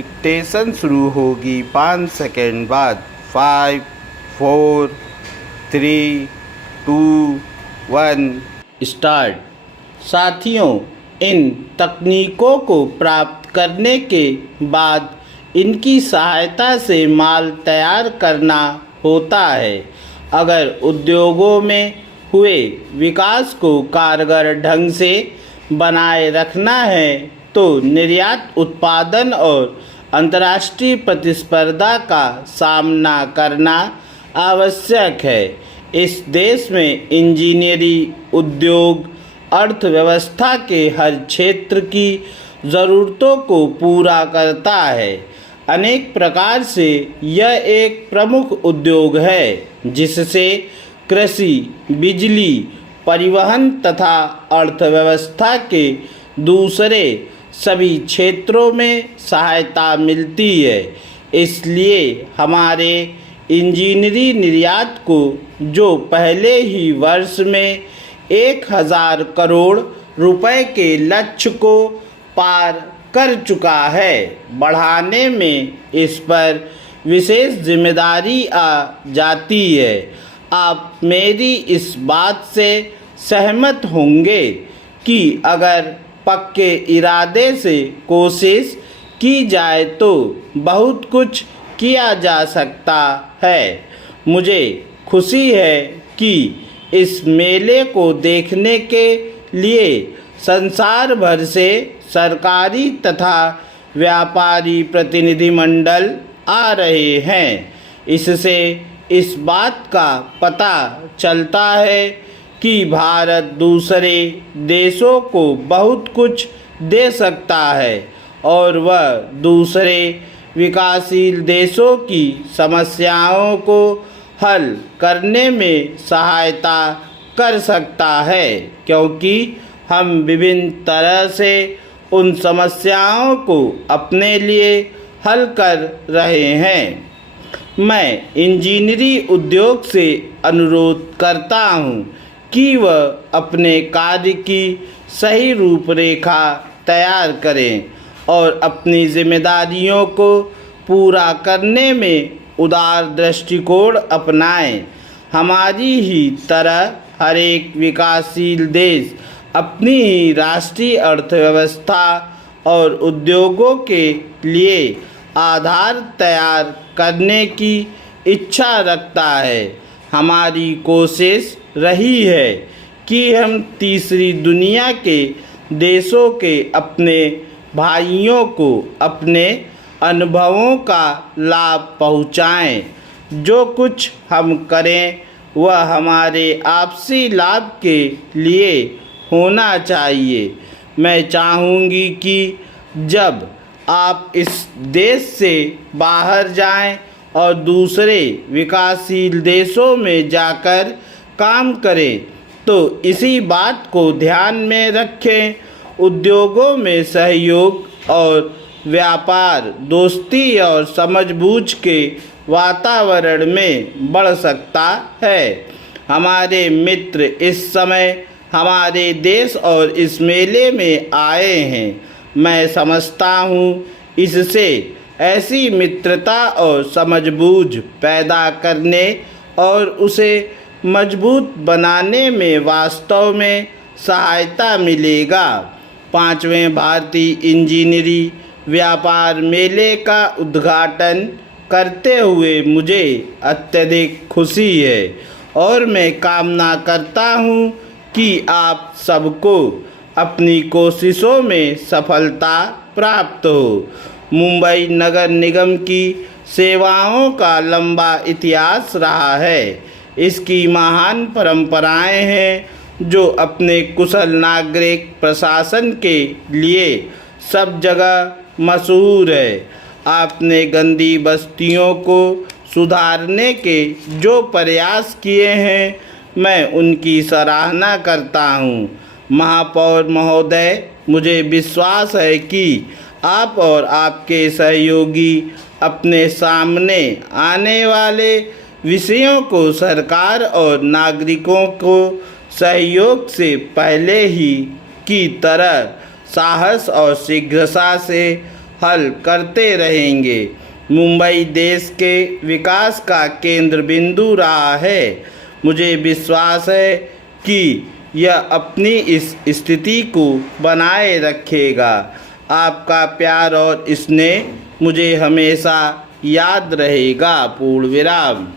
Dictation शुरू होगी 5 second बाद। 5 4 3 2 1 स्टार्ट। साथियों, इन तकनीकों को प्राप्त करने के बाद इनकी सहायता से माल तैयार करना होता है। अगर उद्योगों में हुए विकास को कारगर ढंग से बनाए रखना है तो निर्यात, उत्पादन और अंतर्राष्ट्रीय प्रतिस्पर्धा का सामना करना आवश्यक है। इस देश में इंजीनियरिंग उद्योग अर्थव्यवस्था के हर क्षेत्र की ज़रूरतों को पूरा करता है। अनेक प्रकार से यह एक प्रमुख उद्योग है जिससे कृषि, बिजली, परिवहन तथा अर्थव्यवस्था के दूसरे सभी क्षेत्रों में सहायता मिलती है। इसलिए हमारे इंजीनियरिंग निर्यात को, जो पहले ही वर्ष में 1000 करोड़ रुपए के लक्ष्य को पार कर चुका है, बढ़ाने में इस पर विशेष जिम्मेदारी आ जाती है। आप मेरी इस बात से सहमत होंगे कि अगर पक्के इरादे से कोशिश की जाए तो बहुत कुछ किया जा सकता है। मुझे खुशी है कि इस मेले को देखने के लिए संसार भर से सरकारी तथा व्यापारी प्रतिनिधिमंडल आ रहे हैं। इससे इस बात का पता चलता है कि भारत दूसरे देशों को बहुत कुछ दे सकता है और वह दूसरे विकासशील देशों की समस्याओं को हल करने में सहायता कर सकता है, क्योंकि हम विभिन्न तरह से उन समस्याओं को अपने लिए हल कर रहे हैं। मैं इंजीनियरिंग उद्योग से अनुरोध करता हूं कि वह अपने कार्य की सही रूपरेखा तैयार करें और अपनी जिम्मेदारियों को पूरा करने में उदार दृष्टिकोण अपनाएं। हमारी ही तरह हर एक विकासशील देश अपनी ही राष्ट्रीय अर्थव्यवस्था और उद्योगों के लिए आधार तैयार करने की इच्छा रखता है। हमारी कोशिश रही है कि हम तीसरी दुनिया के देशों के अपने भाइयों को अपने अनुभवों का लाभ पहुंचाएं। जो कुछ हम करें वह हमारे आपसी लाभ के लिए होना चाहिए। मैं चाहूँगी कि जब आप इस देश से बाहर जाएं और दूसरे विकासशील देशों में जाकर काम करें तो इसी बात को ध्यान में रखें। उद्योगों में सहयोग और व्यापार दोस्ती और समझबूझ के वातावरण में बढ़ सकता है। हमारे मित्र इस समय हमारे देश और इस मेले में आए हैं। मैं समझता हूँ इससे ऐसी मित्रता और समझबूझ पैदा करने और उसे मजबूत बनाने में वास्तव में सहायता मिलेगा। 5वें भारतीय इंजीनियरिंग व्यापार मेले का उद्घाटन करते हुए मुझे अत्यधिक खुशी है और मैं कामना करता हूँ कि आप सबको अपनी कोशिशों में सफलता प्राप्त हो। मुंबई नगर निगम की सेवाओं का लंबा इतिहास रहा है। इसकी महान परंपराएं हैं जो अपने कुशल नागरिक प्रशासन के लिए सब जगह मशहूर है। आपने गंदी बस्तियों को सुधारने के जो प्रयास किए हैं, मैं उनकी सराहना करता हूँ। महापौर महोदय, मुझे विश्वास है कि आप और आपके सहयोगी अपने सामने आने वाले विषयों को सरकार और नागरिकों को सहयोग से पहले ही की तरह साहस और शीघ्रता से हल करते रहेंगे। मुंबई देश के विकास का केंद्र बिंदु रहा है। मुझे विश्वास है कि यह अपनी इस स्थिति को बनाए रखेगा। आपका प्यार और स्नेह मुझे हमेशा याद रहेगा। पूर्ण विराम।